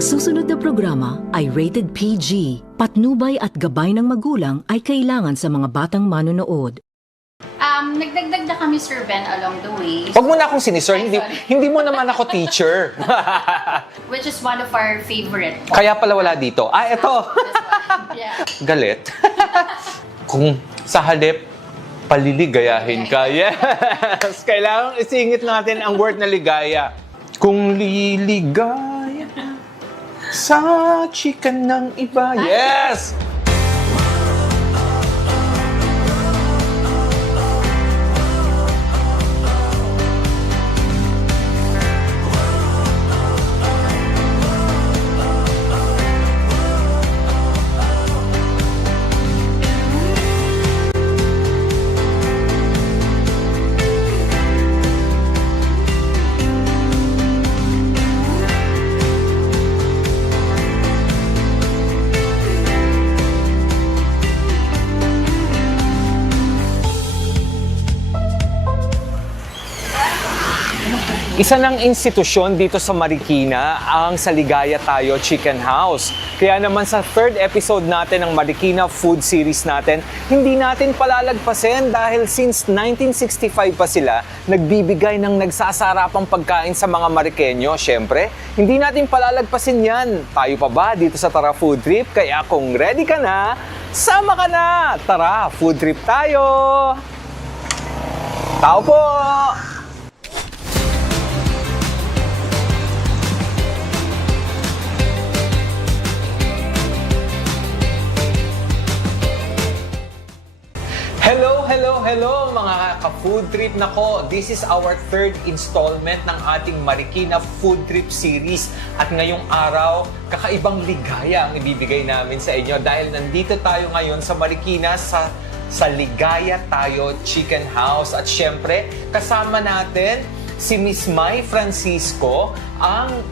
Ang susunod na programa ay rated PG. Patnubay at gabay ng magulang ay kailangan sa mga batang manonood. Nagdagdag na kami, Sir Ben, along the way. Huwag mo na akong sinisir, Ay, sorry. hindi mo naman ako teacher. Which is one of our favorite. Kaya pala wala dito. Ito. Yeah. Galit. Kung sa halip, paliligayahin ka. Yes! Kailangan isingit natin ang word na ligaya. Kung liligaya sa chika ng iba. Yes! Isa ng institusyon dito sa Marikina ang Saligaya Tayo Chicken House. Kaya naman sa third episode natin ng Marikina Food Series natin, hindi natin palalagpasin dahil since 1965 pa sila nagbibigay ng nagsasarapang pagkain sa mga Marikenyo. Siyempre, hindi natin palalagpasin yan. Tayo pa ba dito sa Tara Food Trip? Kaya kung ready ka na, sama ka na! Tara, food trip tayo! Tao po! Hello mga ka-food trip nako. This is our third installment ng ating Marikina Food Trip Series. At ngayong araw, kakaibang ligaya ang ibibigay namin sa inyo dahil nandito tayo ngayon sa Marikina sa Ligaya Tayo Chicken House. At syempre, kasama natin si Miss Mai Francisco, ang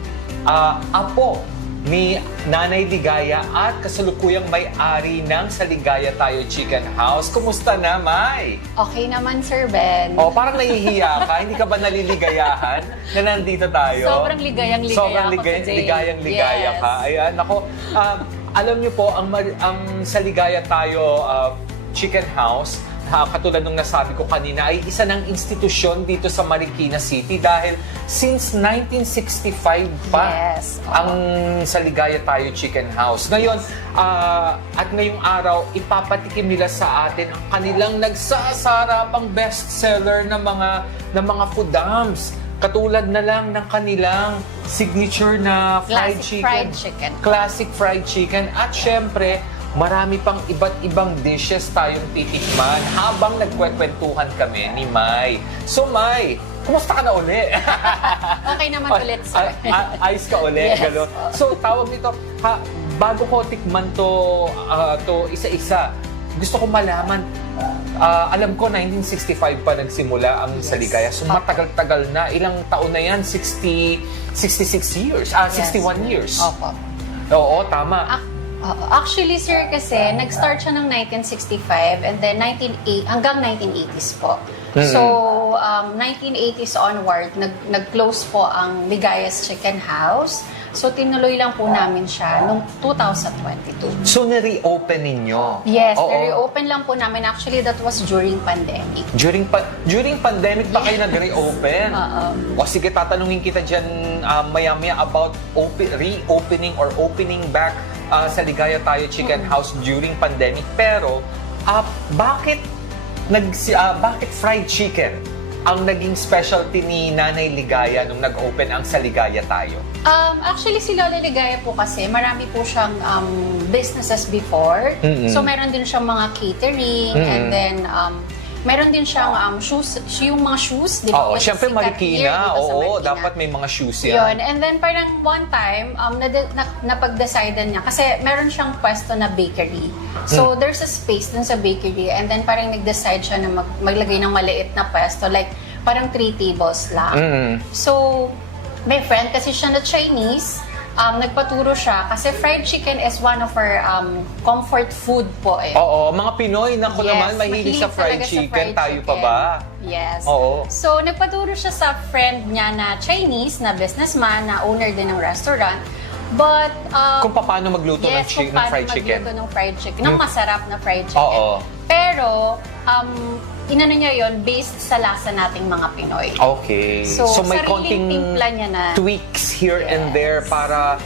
apo ni Nanay Ligaya at kasalukuyang may-ari ng Saligaya Tayo Chicken House. Kumusta na, Mai? Okay naman, Sir Ben. Oh, parang nahihiya ka. Hindi ka ba naliligayahan na nandito tayo? Sobrang ligayang-ligaya Sobrang ako today. ligayang-ligaya Yes. ka. Ayan, ako. Alam niyo po, ang Saligaya Tayo Chicken House, katulad nung nasabi ko kanina, ay isa ng institusyon dito sa Marikina City dahil since 1965 pa Yes. ang Saligaya Tayo Chicken House. Ngayon, at ngayong araw, ipapatikim nila sa atin ang kanilang nagsasarapang bestseller ng mga foodams. Katulad na lang ng kanilang signature na Classic fried chicken. Classic fried chicken. At syempre, marami pang iba't ibang dishes tayong titikman habang nagkwekwentuhan kami ni Mai. So Mai, kumusta ka na uli? Okay naman ulit, sir. Ayos ka uli. Yes. Gano'n. So tawag nito, bago ko tikman to isa-isa, gusto ko malaman, alam ko 1965 pa nagsimula ang Saligaya. So matagal-tagal na. Ilang taon na yan? 66 years? 61 years? Opo. Oo, tama. Actually, sir, kasi nag-start siya ng 1965 and then hanggang 1980s po. So, 1980s onward, nag-close po ang Ligaya's Chicken House. So, tinuloy lang po namin siya noong 2022. So, na-reopen ninyo? Yes, Oo. na-reopen lang po namin. Actually, that was during pandemic. During pandemic pa kayo nag-reopen? Oo. O sige, tatanungin kita dyan maya-maya about reopening or opening back sa Ligaya Tayo Chicken House during pandemic. Pero, bakit fried chicken ang naging specialty ni Nanay Ligaya nung nag-open ang Saligaya Tayo? Actually, si Lola Ligaya po kasi, marami po siyang businesses before. Mm-mm. So, meron din siyang mga catering and then meron din siyang shoes, yung mga shoes. Di ba? Oo, Kasi syempre sikat here Marikina. dito sa Oo, Marikina. dapat may mga shoes yan. Yun. And then parang one time, napag-decidean niya. Kasi meron siyang pwesto na bakery. So, there's a space dun sa bakery. And then parang nag-decide siya na maglagay ng maliit na pwesto. Like, parang 3 tables lang. So, may friend kasi siya na Chinese. Nagpaturo siya kasi fried chicken is one of our comfort food po eh. Oo, mga Pinoy, naku Yes, naman, mahilig sa fried talaga sa chicken. fried Tayo pa chicken. ba? Yes. Oo. So, nagpaturo siya sa friend niya na Chinese, na businessman, na owner din ng restaurant. But, Kung paano magluto ng, yes, kung ng paano fried chicken. magluto ng fried chicken. Ng masarap na fried chicken. Oo. Pero, inano niya yon based sa lasa nating mga Pinoy. Okay. So, may sariling konting timpla niya na. tweaks here and Yes. there para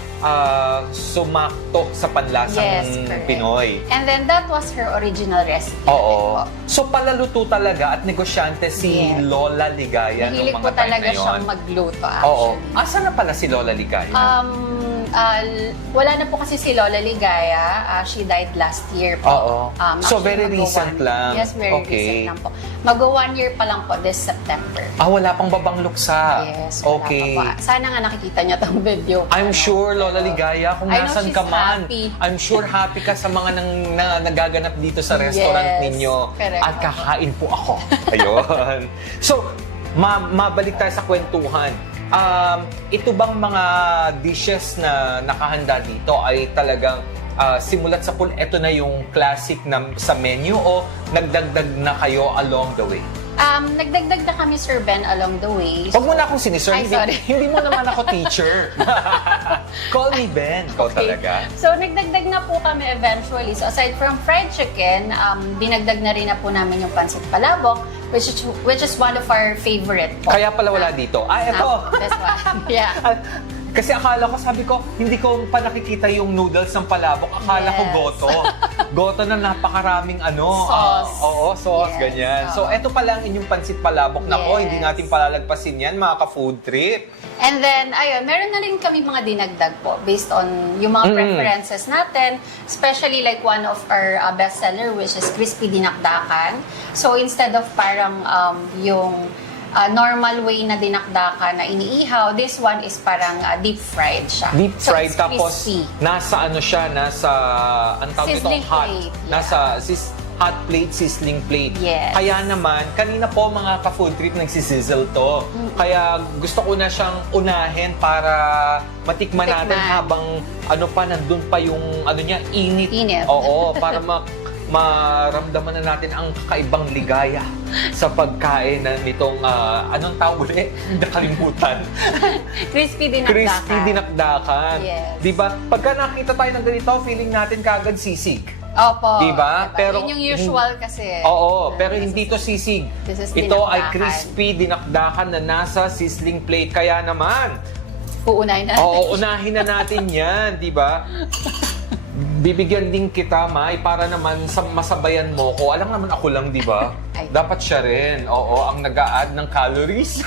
sumakto sa panlasang Yes, correct. Pinoy. And then, that was her original recipe. Oo. natin po. So palaluto talaga at negosyante si Yes. Lola Ligaya noong Mahilig mga po time talaga na yun. siyang magluto, Oo. actually. Asa na pala si Lola Ligaya? Wala na po kasi si Lola Ligaya. She died last year po. Oo. So, Actually, very recent lang. Yes, very Okay. recent lang po. Mag-1 year pa lang po this September. Wala pang babang luksa. Yes, wala Okay. pa po. Sana nga nakikita niyo tong video. I'm sure, Lola Ligaya, kung I know nasan she's ka man, happy. I'm sure happy ka sa mga nagaganap dito sa restaurant Yes, ninyo. correct. At kakain po ako. Ayun. So, mabalik tayo sa kwentuhan. Ito bang mga dishes na nakahanda dito ay talagang simulat sa pool, ito na yung classic na sa menu o nagdagdag na kayo along the way? Nagdagdag na kami, Sir Ben, along the way. Huwag mo na akong sinisir. Ay, sorry. Hindi mo naman ako teacher. Call me Ben. Ikaw talaga. So, nagdagdag na po kami eventually. So, aside from fried chicken, dinagdag na rin na po namin yung pancit palabok, which is one of our favorite po. Kaya pala wala dito. Ito. This one. Yeah. Kasi akala ko, sabi ko, hindi ko pa nakikita yung noodles ng palabok. Akala ko Yes. goto. Goto na napakaraming Sauce. Sauce, Yes. ganyan. So, eto pala ang inyong pansit palabok. Nako, Yes. hindi natin palalagpasin yan, mga ka-food trip. And then, ayun, meron na rin kami mga dinagdag po based on yung mga preferences natin. Especially like one of our bestseller, which is crispy dinakdakan. So, instead of parang yung normal way na dinakdakan na iniihaw, this one is parang deep fried siya. Deep So, fried, it's tapos crispy. nasa ano siya, nasa, ang tawag Sizzling nito, hot. plate, yeah. Nasa hot plate, sizzling plate. Yes. Kaya naman, kanina po mga ka-food trip nagsisizzle to. Kaya gusto ko na siyang unahin para matikman natin Tikman. habang ano pa, nandun pa yung ano niya, init. Init. Oo, para maramdaman na natin ang kakaibang ligaya sa pagkain na nitong, anong tawag ulit? Nakalimutan. Crispy dinakdakan. Crispy dinakdakan. Yes. Diba? Pagka nakita tayo ng ganito, feeling natin kagad sisig. Opo. Diba? Pero- Yun yung usual kasi. Oo, pero This hindi is- to sisig. this is Ito ay dinakdakan. crispy dinakdakan na nasa sizzling plate. Kaya naman, Uunahin na. oo, unahin na natin yan, di ba? Bibigyan din kita, Mai, para naman masabayan mo ko. Alam naman ako lang, di ba? Ay. Dapat siya rin. Oo, ang nag-a-add ng calories.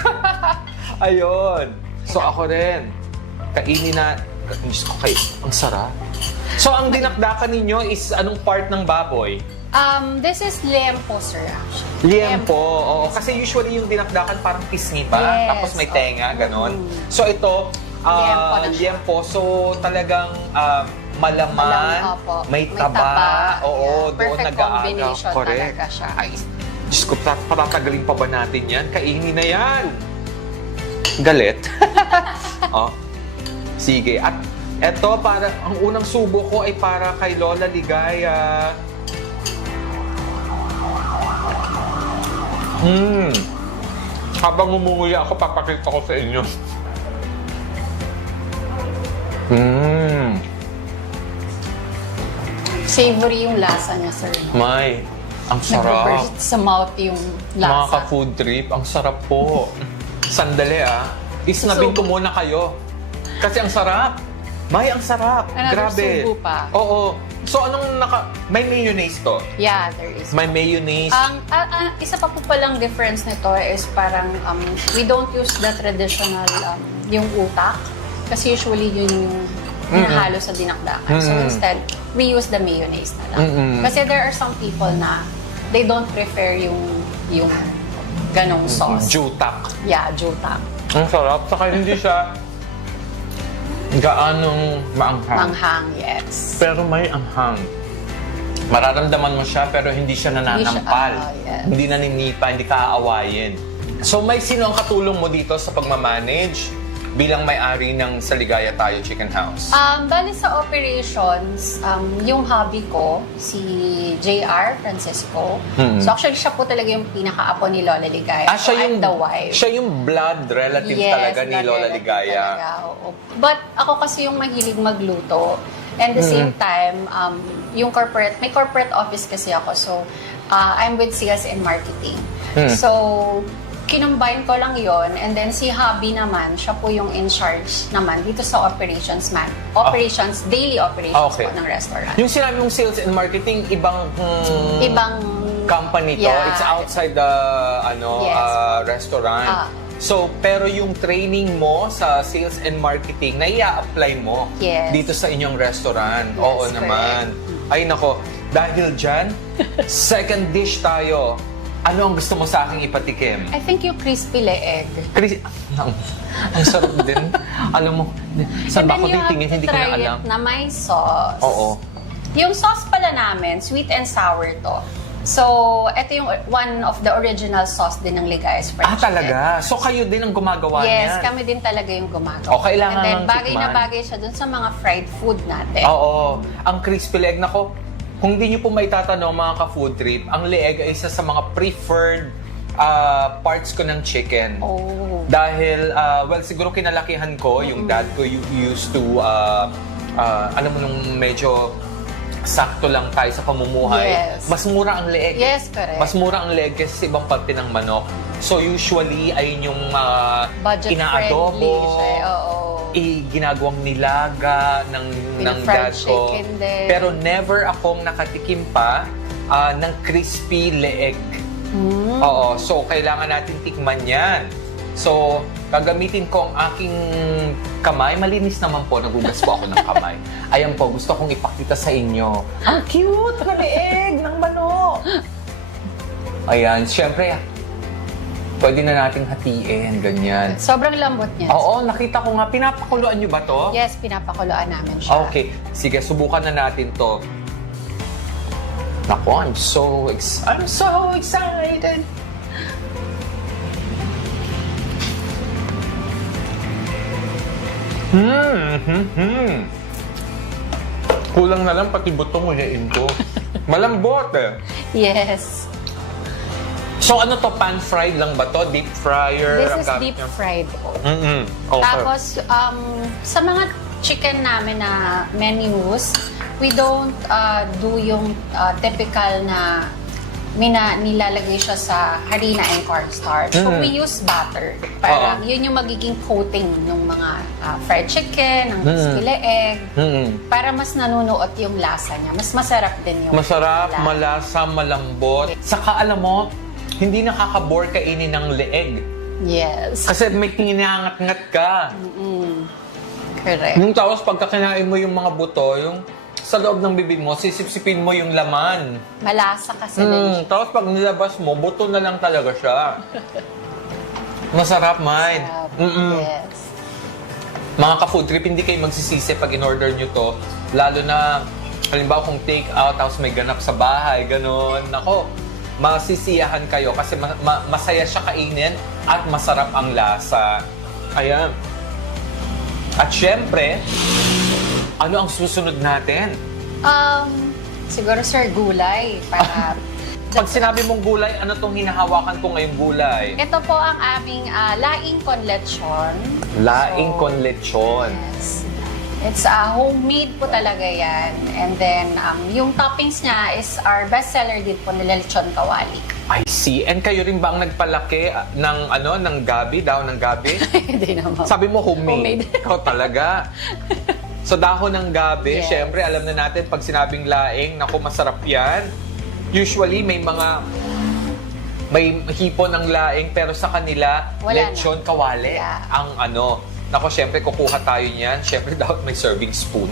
Ayun. So ako rin. Kainin na. Diyos ko kayo, ang sarap. So ang dinakdakan ninyo is anong part ng baboy? This is liempo, sir, actually. Liempo. Oo, kasi usually yung dinakdakan parang pisngi pa. Yes. Tapos may tenga, ganon. So ito, Liempo na siya. liempo. So talagang malaman, Opo. may taba. Oo, Yeah. doon Perfect nag-aaga. combination Correct. talaga siya. Ay, Diyos ko, patatagalin pa ba natin yan? Kainin na yan. Galit. Oh. Sige. At eto, para, ang unang subo ko ay para kay Lola Ligaya. Habang umuuli ako, papakita ko sa inyo. Savory yung lasa niya, sir. May, ang sarap. Nag-burst sa mouth yung Mga lasa. ka-food trip, ang sarap po. Sandali Isnabin ko muna kayo. Kasi ang sarap. May, ang sarap. Another Grabe. subo pa. Oo. So, anong may mayonnaise to? Yeah, there is. May mayonnaise. Isa pa po palang difference nito is parang we don't use the traditional yung utak. Kasi usually yun yung hinahalo sa dinakdakan. So instead, we use the mayonnaise na lang. Kasi there are some people na they don't prefer yung ganong sauce. Jutak. Yeah, jutak. Ang sarap. Saka hindi siya gaanong maanghang. Manghang, yes. Pero may anghang. Mararamdaman mo siya pero hindi siya nananampal. yes. Hindi naninipa, hindi ka aawayin. So may sino ang katulong mo dito sa pagmamanage? bilang may-ari ng Saligaya Tayo Chicken House? Bali sa operations, yung hobby ko, si JR Francisco. So actually, siya po talaga yung pinaka-apo ni Lola Ligaya. So, I'm the wife. Siya yung blood relative talaga ni blood Lola relative Ligaya. talaga, oo. But ako kasi yung mahilig magluto. And the same time, yung may corporate office kasi ako. So, I'm with sales and marketing. So, kinumbine ko lang yon, and then si hubby naman, siya po yung in charge naman dito sa daily operations po ng restaurant. Yung sinabi mong sales and marketing, ibang company to. Yeah. It's outside the restaurant. So, pero yung training mo sa sales and marketing, nai-apply mo dito sa inyong restaurant. Yes, Oo correct. naman. Ay nako, dahil dyan, second dish tayo. Ano ang gusto mo sa aking ipatikim? I think yung crispy leeg. Ang sarap din. Alam mo, saan ba ako titingin? Hindi ko na alam. And then you have to try it na may sauce. Oo. Yung sauce pala namin, sweet and sour to. So, ito yung one of the original sauce din ng Ligaya's Fried Chicken. Talaga? So, kayo din ang gumagawa niyan? Yes, kami din talaga yung gumagawa. O, kailangan And then, ng bagay na tikman. bagay siya dun sa mga fried food natin. Oo. Ang crispy leg, nako, kung hindi nyo po may tatanong mga ka-food trip, ang leeg ay isa sa mga preferred parts ko ng chicken. Oh. Dahil, siguro kinalakihan ko, yung dad ko used to, alam mo nung medyo sakto lang tayo sa pamumuhay. Yes. Mas mura ang leeg. Yes, correct. Mas mura ang leeg kaysa sa ibang parte ng manok. So usually, ayun yung Budget-friendly inaadobo, siya. Oo. ginagawang nilaga ng fried dad ko. chicken din. Pero never akong nakatikim pa ng crispy leeg. Oo, so kailangan natin tikman yan. So, gagamitin ko ang aking kamay. Malinis naman po, nagugas po ako ng kamay. Ayan po, gusto kong ipakita sa inyo. Ang cute na leeg ng manok! Ayan, syempre, pwede na nating hatiin, ganyan. Sobrang lambot niya. Oo, nakita ko nga. Pinapakuluan nyo ba to? Yes, pinapakuluan namin siya. Okay, sige, subukan na natin to. Naku, I'm so excited! Kulang na lang pati buto mo yain ko. Malambot eh. Yes. So ano to, pan-fried lang ba to? Deep fryer? This is Ang deep gamit niya? fried po. Okay. Tapos, sa mga chicken namin na menus, we don't do yung typical na nilalagay siya sa harina and cornstarch. So, we use butter. Parang yun yung magiging coating ng mga fried chicken, ng crispy leeg. Para mas nanunuot yung lasa niya. Mas masarap din yung Masarap, lasa. malasa, malambot. Saka alam mo, hindi nakaka-bore kainin ng leeg. Yes. Kasi may tinangat-ngat ka. Correct. Yung tapos pagka kinain mo yung mga buto, yung sa loob ng bibig mo, sisipsipin mo yung laman. Malasa kasi din siya. Tapos pag nilabas mo, buto na lang talaga siya. Masarap, Mine. Sarap. Yes. Mga ka-food trip, hindi kayo magsisisi pag in-order nyo to. Lalo na, halimbawa kung take out, tapos may ganap sa bahay, gano'n. Nako, masisiyahan kayo kasi masaya siya kainin at masarap ang lasa. Ayan. At syempre, ano ang susunod natin? Siguro, sir, gulay. Para Pag sinabi mong gulay, ano tong hinahawakan ko ngayong gulay? ito po ang aming laing con lechon. Laing So, con lechon. Yes. It's homemade po talaga yan. And then, yung toppings niya is our bestseller din po nila lechon kawali. I see. And kayo rin ba ang nagpalaki ng gabi, daw ng gabi? Hindi naman. Sabi mo homemade. Homemade. Ikaw talaga. So dahon ng gabi, Yes. syempre alam na natin pag sinabing laing, naku masarap yan. Usually may hipon ng laing pero sa kanila Wala lechon na. kawali Yeah. ang ano. Naku syempre kukuha tayo niyan. Syempre dapat may serving spoon.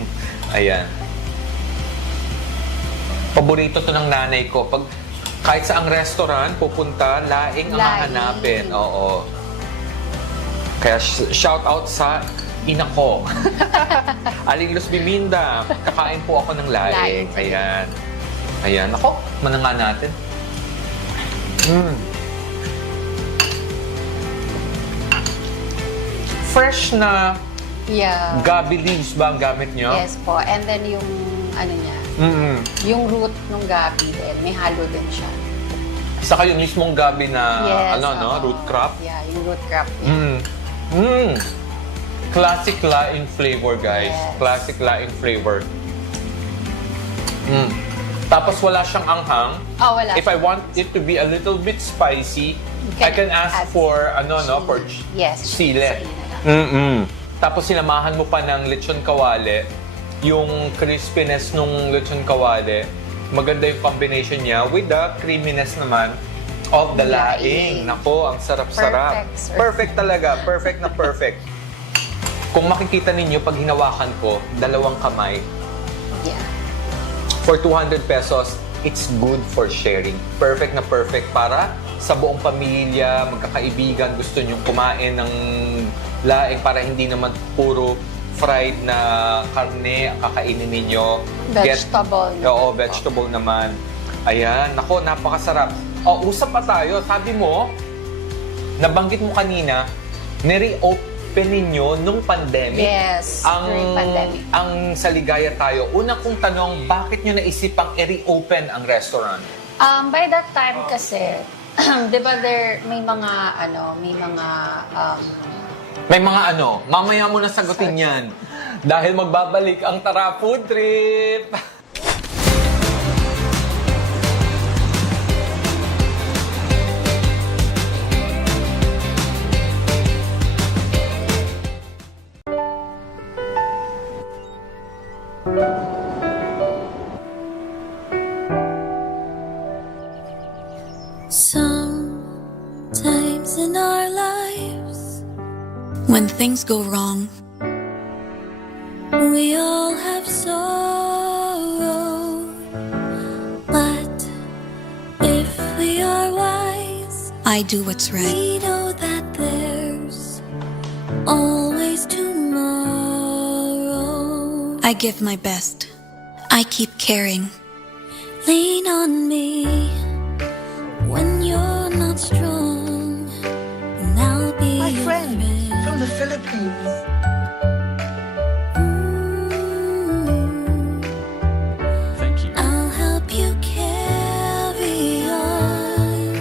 Ayan. Paborito to ng nanay ko. Pag kahit sa ang restaurant pupunta, laing ang Laing. hahanapin. Oo. Kaya shout out sa ina ko. Aling Luz Biminda, kakain po ako ng laing. Laing. Ayan. Ayan. Ako, mananga natin. fresh na Yeah. gabi leaves ba ang gamit nyo? Yes po. And then yung, ano niya, Mm-mm. yung root ng gabi din, may halo din siya. Saka yung mismong gabi na, Yes. root crop. Yeah, yung root crop niya. Mm. Mm. Classic laing flavor, guys. Yes. Classic laing flavor. Mm. Tapos wala siyang anghang. Oh, wala. If I want it to be a little bit spicy, can I can ask add for Yes, sile. sile na lang. Mm-mm. Tapos sinamahan mo pa ng lechon kawale, yung crispiness nung lechon kawale, maganda yung combination niya with the creaminess naman of the laing. Nako, ang sarap-sarap. Perfect, sir. Perfect talaga. Perfect na perfect. Kung makikita ninyo, pag hinawakan ko, 2 kamay, Yeah. for 200 pesos, it's good for sharing. Perfect na perfect para sa buong pamilya, magkakaibigan, gusto nyong kumain ng laing para hindi naman puro fried na karne ang kakainin ninyo. Vegetable naman Oo, po. vegetable naman. Ayan, nako, napakasarap. O, usap pa tayo. Sabi mo, nabanggit mo kanina, nire-open ninyo nung pandemic. Yes, during pandemic. Ang sa Ligaya tayo, una kong tanong, bakit nyo naisipang i-reopen ang restaurant? By that time kasi, di ba may mga, May mga mamaya mo na sagutin yan. Dahil magbabalik ang Tara Food Trip! Sometimes in our lives, when things go wrong, we all have sorrow. But if we are wise, I do what's right. We know that there's always tomorrow. I give my best. I keep caring. Lean on me when you're not strong, and I'll be My your friend friend. from the Philippines. Thank you. I'll help you carry on.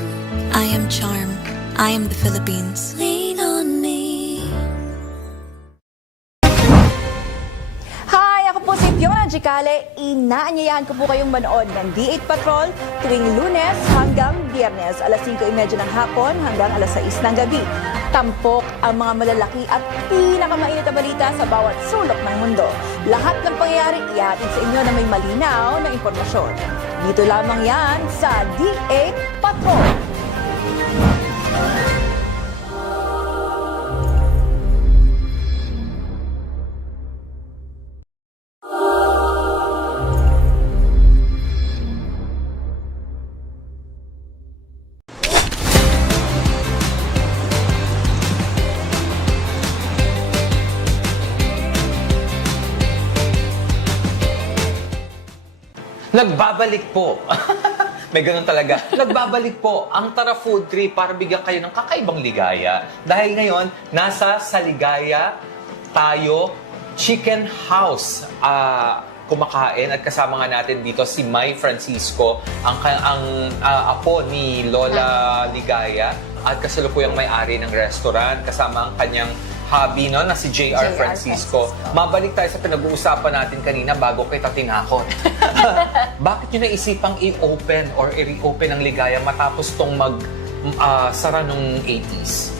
I am Charm. I am the Philippines. Lean on me. Hi! Ako po si Fiona Gicale. Inaanyayahan ko po kayong manood ng D8 Patrol tuwing Lunes hanggang Biyernes, alas 5:30 ng hapon hanggang alas 6 ng gabi. Tampok ang mga malalaki at pinakamainit na balita sa bawat sulok ng mundo. Lahat ng pangyayari ihatid sa inyo na may malinaw na impormasyon. Dito lamang yan sa D8 Patrol. Nagbabalik po. May ganun talaga. Nagbabalik po ang Tara Food Trip para bigyan kayo ng kakaibang ligaya. Dahil ngayon, nasa Saligaya tayo, Chicken House. Kumakain at kasama nga natin dito si Mai Francisco, ang apo ni Lola Ligaya at kasalukuyang may-ari ng restaurant kasama ang kanyang hubby na si JR Francisco. Mabalik tayo sa pinag-uusapan natin kanina bago kita tinakot. Bakit nyo naisipang i-open or i-reopen ang Ligaya matapos tong sara nung 80s?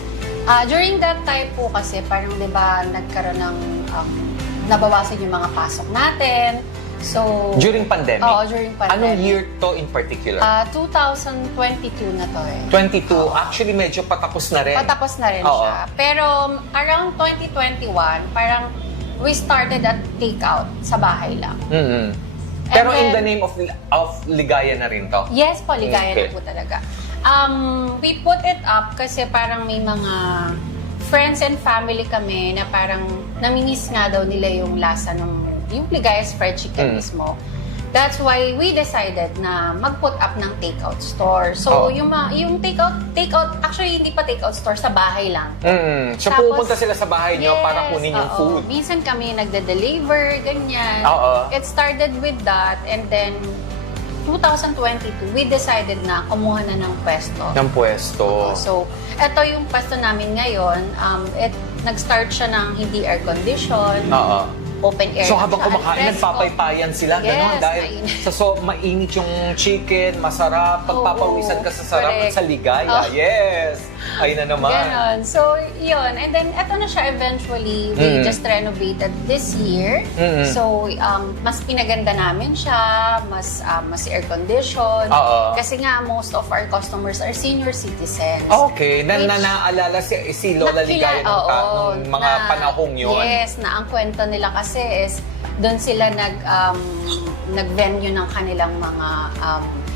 During that time po kasi, parang di ba nagkaroon ng, nabawasan yung mga pasok natin. So, During pandemic? Oo, during pandemic. Anong year to in particular? 2022 na to eh. 22. Actually, medyo patapos na rin. Patapos na rin Oo. siya. Pero around 2021, parang we started at takeout sa bahay lang. Mm-hmm. Pero And in the then- name of Ligaya na rin to? Yes po, ligaya Okay. na po talaga. We put it up kasi parang may mga friends and family kami na parang namimiss nga daw nila yung lasa ng yung Ligaya's fried chicken mismo. That's why we decided na mag-put up ng takeout store. So, Oh. yung takeout, actually hindi pa takeout store, sa bahay lang. So, Tapos, pupunta sila sa bahay nyo para kunin yung oo. food. Minsan kami nagde-deliver, ganyan. Oo. It started with that, and then 2022, we decided na kumuha na ng pwesto. Ng pwesto. So, eto yung pwesto namin ngayon. Nag-start siya ng hindi air condition. Oo. Open air. So lang habang siya, kumakain, al fresco. nagpapaypayan sila, Yes, gano'n? Dahil mainit. mainit yung chicken, masarap, pagpapawisan ka sa sarap at correct. sa ligaya. Oh. Yes! Ayun na naman. Ganon. So, yun. And then, eto na siya eventually. We just renovated this year. So, mas pinaganda namin siya. Mas air condition. Oo. Kasi nga, most of our customers are senior citizens. Okay, naalala si Lola Ligaya nung mga panahong yun. Yes, na ang kwento nila kasi is doon sila nag-venue ng kanilang mga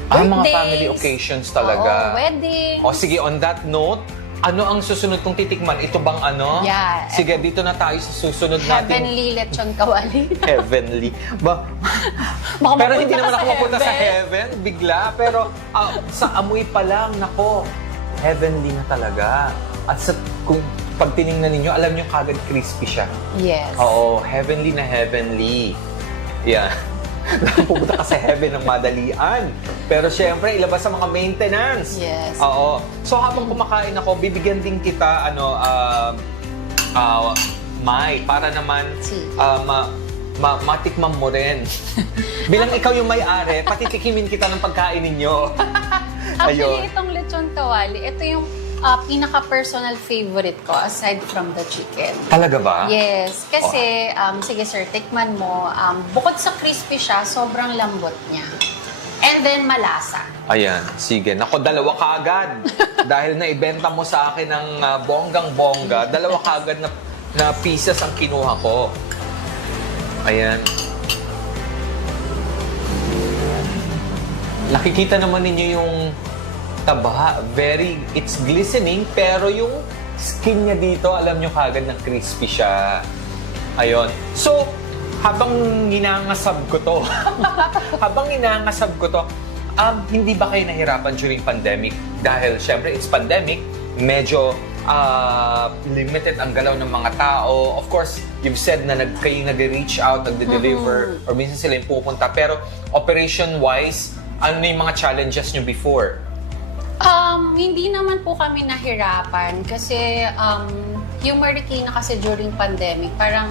Mga birthdays. family occasions talaga. Oo, wedding. O sige, on that note, ano ang susunod kong titikman? Ito bang ano? Yeah. Sige, dito na tayo sa susunod natin. Heavenly lechon kawali. Heavenly. Baka Pero hindi mapunta naman ka ako sa mapunta sa heaven. heaven, bigla. Pero sa amoy pa lang, nako, heavenly na talaga. At kung pag tinignan ninyo, alam nyo kagad crispy siya. Yes. Oo, heavenly na heavenly. Yeah. Pupunta ka sa heaven ng madalian. Pero syempre, ilabas sa mga maintenance. Yes. Oo. So habang kumakain ako, bibigyan din kita, Mai, para naman Sige. matikman mo rin. Bilang ikaw yung may-ari, patitikimin kita ng pagkain ninyo. Actually, itong lechon kawali, ito yung pinaka-personal favorite ko aside from the chicken. Talaga ba? Yes. Kasi, sige sir, tikman mo. Bukod sa crispy siya, sobrang lambot niya. And then, malasa. Ayan, sige. Nako, dalawa kaagad. Dahil naibenta mo sa akin ng bonggang-bongga, dalawa kaagad na pieces ang kinuha ko. Ayan. Nakikita naman ninyo yung taba. It's glistening, pero yung skin niya dito, alam nyo kagad na crispy siya. Ayun. So, habang ginangasab ko to, hindi ba kayo nahirapan during pandemic? Dahil, syempre, it's pandemic, medyo limited ang galaw ng mga tao. Of course, you've said na kayong nag-reach out, nag-deliver, or minsan sila yung pupunta. Pero, operation-wise, ano na yung mga challenges nyo before? Hindi naman po kami nahirapan kasi yung Marikina kasi during pandemic, parang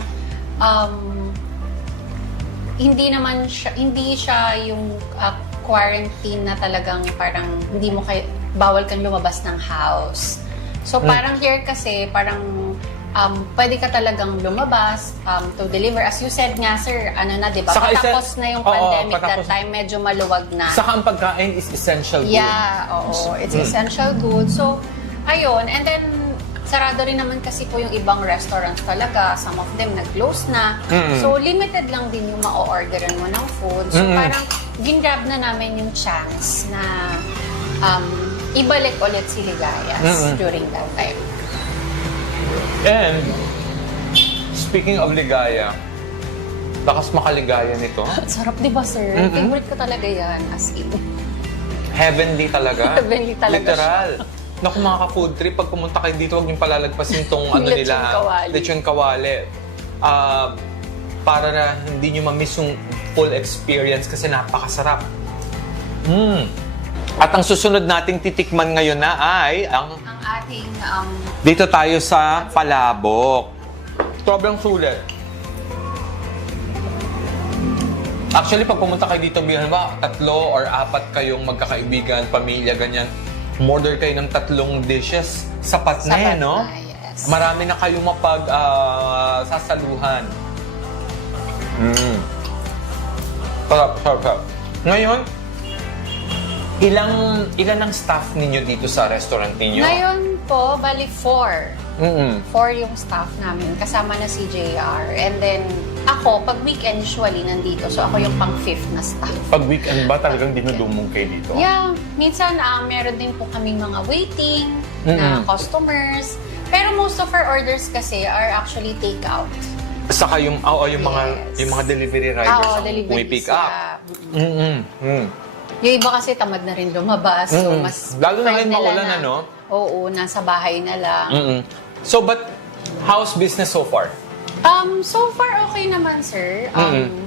hindi siya yung quarantine na talagang parang bawal kang lumabas ng house. So parang here kasi parang pwede ka talagang lumabas to deliver. As you said nga, sir, di ba? Patapos na yung pandemic that time, medyo maluwag na. Saka ang pagkain is essential good. Yeah, oo. It's essential good. So, ayun. And then, sarado rin naman kasi po yung ibang restaurants talaga. Some of them nag-close na. So, limited lang din yung ma-orderan mo ng food. So, parang ginrab na namin yung chance na ibalik ulit si Ligayas during that time. And, speaking of ligaya, lakas makaligaya nito. Sarap, di ba, sir? Favorite ko talaga yan, as in. Heavenly talaga. Heavenly talaga Literal. Naku, mga ka-food trip, pag pumunta kayo dito, huwag niyong palalagpasin tong Lechon kawali. lechon kawali. Para na hindi niyo ma-miss yung full experience kasi napakasarap. At ang susunod nating titikman ngayon na ay ang Ating dito tayo sa palabok. Sobrang sulit. Actually, pag pumunta kayo dito, bihan ba, 3 or 4 kayong magkakaibigan, pamilya, ganyan, order kayo ng 3 dishes, sapat na Sapat no? na, yes. Marami na kayong sasaluhan. Sarap. Ngayon, ilan ang staff ninyo dito sa restaurant ninyo? Ngayon po, bali 4. 4 yung staff namin, kasama na si JR. And then, ako, pag weekend usually nandito. So, ako yung pang-5th na staff. Pag weekend ba talagang dinudumong kayo dito? Yeah. Minsan, meron din po kaming mga waiting na customers. Pero most of our orders kasi are actually take-out. Saka yung mga delivery riders Oo, ang delivery pumipick up. Yung iba kasi tamad na rin lumabas. So, mas Lalo na prefer rin nila maulan, na, ano? Oo, nasa bahay na lang. So, but how's business so far? So far, okay naman, sir.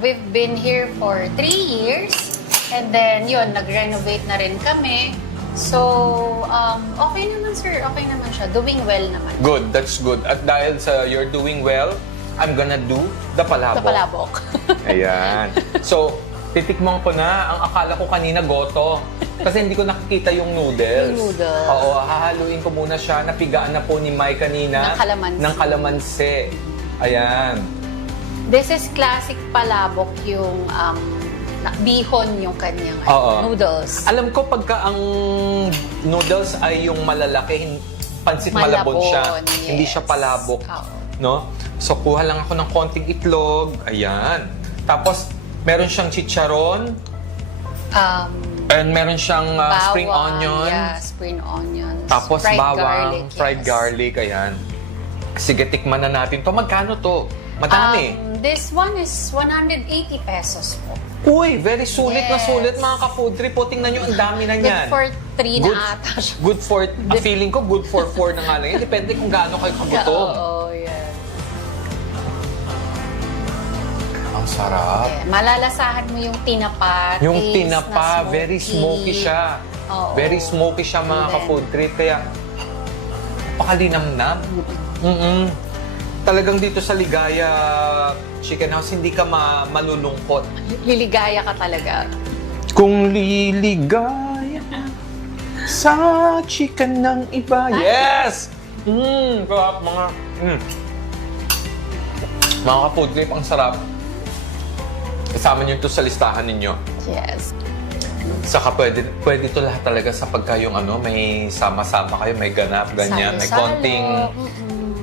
We've been here for 3 years. And then, yun, nag-renovate na rin kami. So, okay naman, sir. Okay naman siya. Doing well naman. Good, that's good. At dahil sa you're doing well, I'm gonna do the palabok. Sa palabok. Ayan. So, titikman ko na. Ang akala ko kanina goto. Kasi hindi ko nakikita yung noodles. Yung noodles. Oo, hahaluin ko muna siya. Napigaan na po ni Mai kanina. Ng kalamansi. Ayan. This is classic palabok yung bihon yung kanyang Oo. noodles. Alam ko pagka ang noodles ay yung malalaki, pansit malabon siya. Yes. Hindi siya palabok. Oo. No? So, kuha lang ako ng konting itlog. Ayan. Tapos, meron siyang chicharon. And meron siyang spring Bawang, onion. Yeah, spring onions. Tapos fried bawang, garlic, fried yes. garlic. Ayan. Sige, tikman na natin to. Magkano to? Madami. This one is 180 pesos po. Uy, very sulit na Yes. sulit mga ka-food trip po. Tingnan nyo, ang dami na Good niyan. for 3 Good- na ata siya. Good for, feeling ko good for 4 na nga lang. Yan. Depende kung gaano kayo kagutom. Oo, yeah. Ang sarap. Yeah. Malalasahan mo yung tinapa. Yung taste tinapa, na very smoky siya. Oo. Very smoky siya mga And then- ka-food trip. Kaya, pakalinamnam. Talagang dito sa Ligaya Chicken House, hindi ka malulungkot. Liligaya ka talaga. Kung liligaya sa chicken ng iba. Yes! Sarap mga ka-food trip, ang sarap. Isama niyo ito sa listahan ninyo. Yes. Saka pwede ito lahat talaga sa pagka yung may sama-sama kayo, may ganap, ganyan, may Salo-salo, konting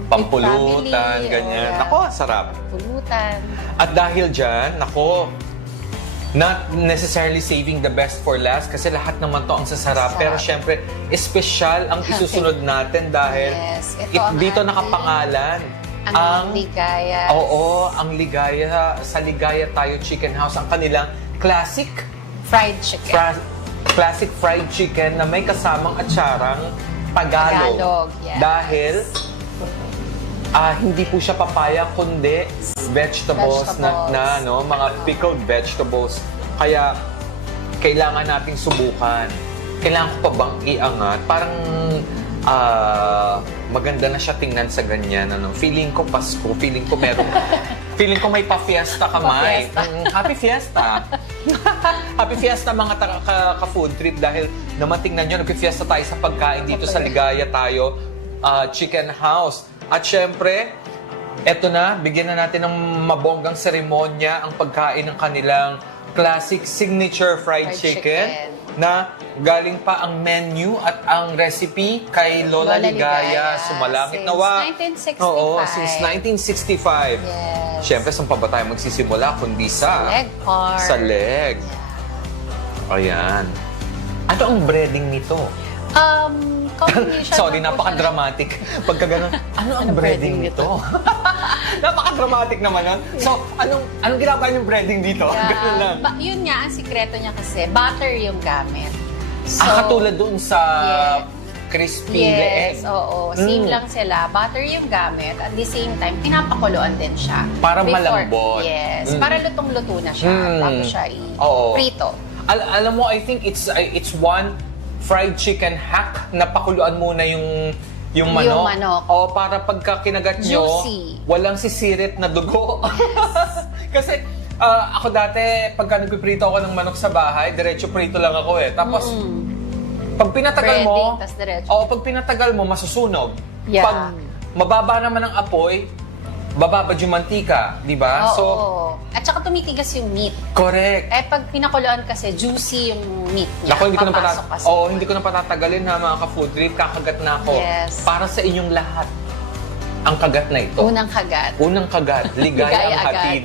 pampulutan, family, ganyan. yeah. Nako, sarap. Pulutan. At dahil dyan, nako, not necessarily saving the best for last kasi lahat naman to ang sasarap. Sarap. Pero syempre, espesyal ang isusunod natin dahil Yes, ito ang dito ating- nakapangalan Ang ligaya. Oo, ang Ligaya, sa Ligaya Tayo Chicken House, ang kanilang classic Fried chicken. classic fried chicken na may kasamang atsarang Tagalog. Tagalog, yes. Dahil hindi po siya papaya kundi vegetables. Na mga pickled vegetables. Kaya kailangan nating subukan. Kailangan ko pa bang iangat? Parang maganda na siya tingnan sa ganyan. Feeling ko Pasko, feeling ko feeling ko may pa-fiesta ka, Mai. Happy Fiesta! Happy Fiesta mga ka-food trip dahil naman tingnan nyo, nag-fiesta tayo sa pagkain dito sa Ligaya Tayo Chicken House. At syempre, eto na, bigyan na natin ng mabonggang seremonya ang pagkain ng kanilang classic signature fried chicken na galing pa ang menu at ang recipe kay Lola Ligaya. Sumalangit nawa. Since 1965. Oo, since 1965. Yes. Siyempre, saan pa ba tayo magsisimula kundi sa Leg part. Sa leg. Ayan. Ano ang breading nito? Combination Sorry, lang po siya napaka-dramatic. Pagka ganun, ano ang breading nito? Napaka-dramatic naman nun. So, anong ginagawa yung breading dito? Ganun lang. Yun nga, ang sikreto niya kasi, butter yung gamit. So, Katulad doon sa yes. crispy leeg. Yes, oo. Same lang sila. Butter yung gamit. At the same time, pinapakuluan din siya. Para malambot. Yes. Para lutong-luto na siya. Bago siya Oo. i-prito. Alam mo, I think it's one fried chicken hack na pakuluan muna yung manok. Yung manok. O para pagka kinagat nyo, Juicy. walang sisirit na dugo. Kasi ako dati, pagka nagpiprito ako ng manok sa bahay, diretso prito lang ako eh. Tapos, pag pinatagal mo, Breading, tas diretso. pag pinatagal mo, masusunog. Yeah. Pag mababa naman ang apoy, bababad yung mantika, di ba? Oo. So, At saka tumitigas yung meat. correct. Pag pinakuluan kasi, juicy yung meat niya. Naku, hindi ko na Papasok kasi. hindi ko na patatagalin ha mga ka-food trip. Kakagat na ako. Yes. Para sa inyong lahat, ang kagat na ito. Unang kagat. Unang kagat, ligaya Ligaya ang agad. hatid.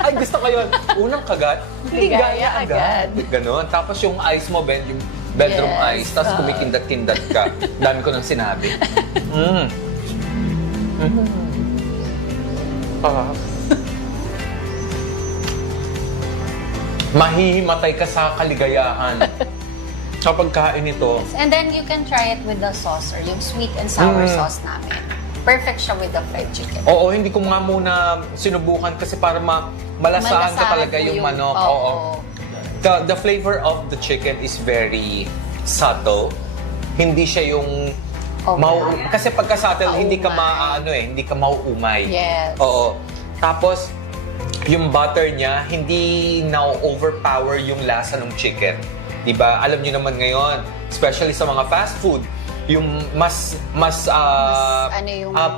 Ay, gusto ko yun. Unang kagat, ligaya agad. Ganon. Tapos yung eyes mo, Ben, yung bedroom Yes. eyes. Tapos kumikindat-kindat ka. Dami ko nang sinabi. Mahihimatay ka sa kaligayahan sa pagkain ito. And then you can try it with the sauce or yung sweet and sour sauce namin. Perfect siya with the fried chicken. Oo, hindi ko nga muna sinubukan kasi para malasahan ka talaga po yung manok. Oo. Oo. The flavor of the chicken is very subtle. Hindi siya yung kasi pagka subtle hindi ka hindi ka mauumay. Yes. Oo. Tapos yung butter niya hindi na-overpower yung lasa ng chicken. 'Di ba? Alam niyo naman ngayon, especially sa mga fast food, yung mas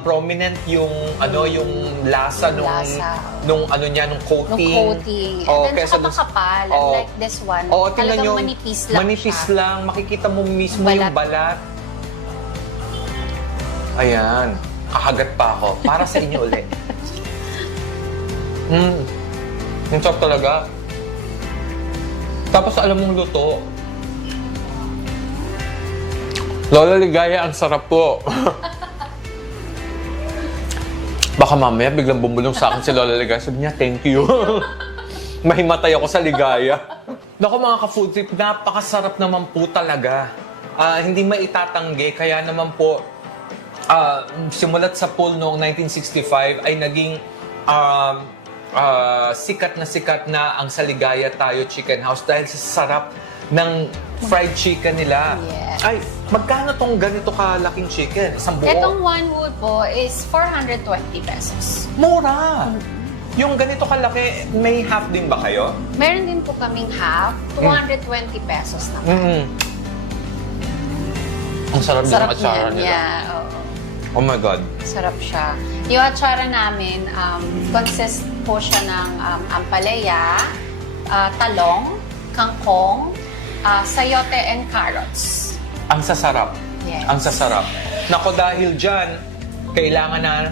prominent yung yung lasa Yung lasa. nung coating. Nung coating. And then saka makapal. Unlike this one, tingnan talagang nyo, manipis lang manipis siya. lang. Makikita mo mismo Balat. yung balat. Ayan. Kakagat pa ako. Para sa inyo ulit. Yung sarap talaga. Tapos alam mong luto. Lola Ligaya, ang sarap po. Baka mamaya biglang bumulong sa akin si Lola Ligaya. Sabi niya, thank you. Mahimatay ako sa ligaya. Naku mga ka-food trip, napakasarap naman po talaga. Hindi maitatanggi, kaya naman po, simulat sa pool noong 1965 ay naging sikat na ang Saligaya Tayo Chicken House dahil sa sarap ng fried chicken nila. Yes. Ay, magkano tong ganito kalaking chicken? Isang buo? Itong one wood po is 420 pesos. Mura! Yung ganito kalaki, may half din ba kayo? Meron din po kaming half, 220 pesos naman. Ang sarap din ng Sarap atsara niyan. nila. Yeah, oo. Oh my God. Sarap siya. Yung atsara namin, consist po siya ng ampalaya, talong, kangkong, sayote, and carrots. Ang sasarap. Yes. Ang sasarap. Nako, dahil dyan, kailangan na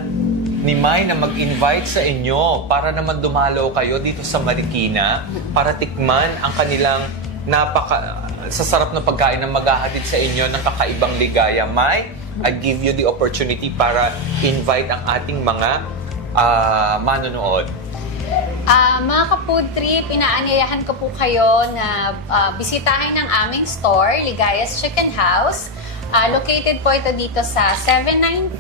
ni Mai na mag-invite sa inyo para naman dumalaw kayo dito sa Marikina para tikman ang kanilang sasarap na pagkain na maghahatid sa inyo ng kakaibang ligaya. Mai, I give you the opportunity para invite ang ating mga manonood. Mga ka-food trip, inaanyayahan ko po kayo na bisitahin ang aming store, Ligaya's Chicken House. Located po ito dito sa 794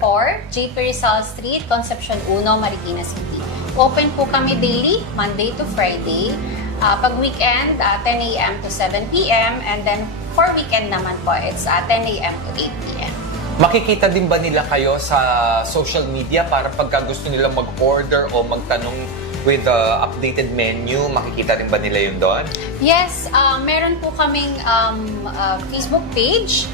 JP Rizal Street, Concepcion 1, Marikina City. Open po kami daily, Monday to Friday. Pag weekend, 10 a.m. to 7 p.m. And then for weekend naman po, it's 10 a.m. to 8 p.m. Makikita din ba nila kayo sa social media para pagka gusto nila mag-order o magtanong with the updated menu, makikita rin ba nila yun doon? Yes, meron po kaming Facebook page,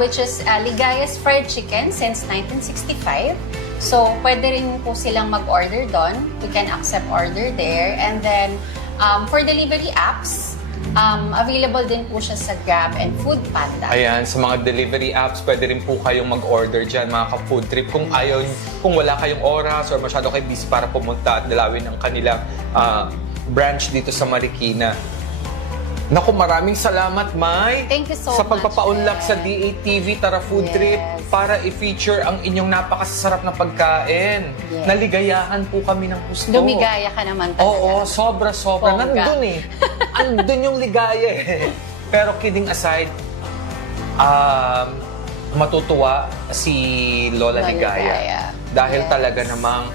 which is Ligaya's Fried Chicken since 1965. So, pwede rin po silang mag-order doon. We can accept order there. And then, for delivery apps, available din po siya sa Grab and Food Panda. Ayan, sa mga delivery apps, pwede rin po kayong mag-order dyan, mga ka-food trip. Kung wala kayong oras or masyado kayo busy para pumunta at dalawin ang kanilang branch dito sa Marikina. Naku, maraming salamat, Mai. Thank you so sa much, pagpapaunlak Ben. sa DATV Tara Food Yes. Trip para i-feature ang inyong napakasarap na pagkain. Yes. Naligayahan po kami ng gusto. Lumigaya ka naman talaga. Oo, sobra-sobra. Bongga. Nandun eh. Andun yung ligaya eh. Pero kidding aside, matutuwa si Lola Ligaya. Dahil Yes. talaga namang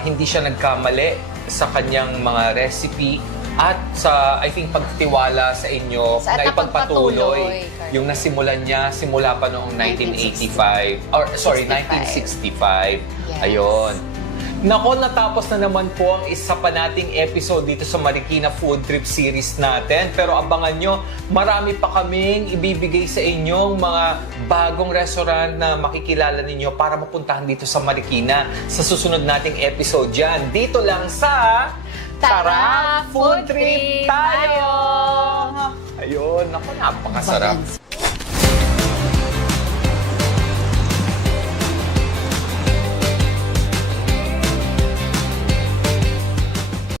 hindi siya nagkamali sa kanyang mga recipe at sa, I think, pagtiwala sa inyo Sa na ipagpatuloy napagpatuloy, yung nasimulan niya simula pa noong 1985. Or, sorry, 1965. Yes. Ayun. Nako, natapos na naman po ang isa pa nating episode dito sa Marikina Food Trip Series natin. Pero abangan nyo, marami pa kaming ibibigay sa inyong mga bagong restaurant na makikilala ninyo para mapuntahan dito sa Marikina sa susunod nating episode dyan. Dito lang sa Tara, Food Trip tayo! Ayun, naku, napakasarap.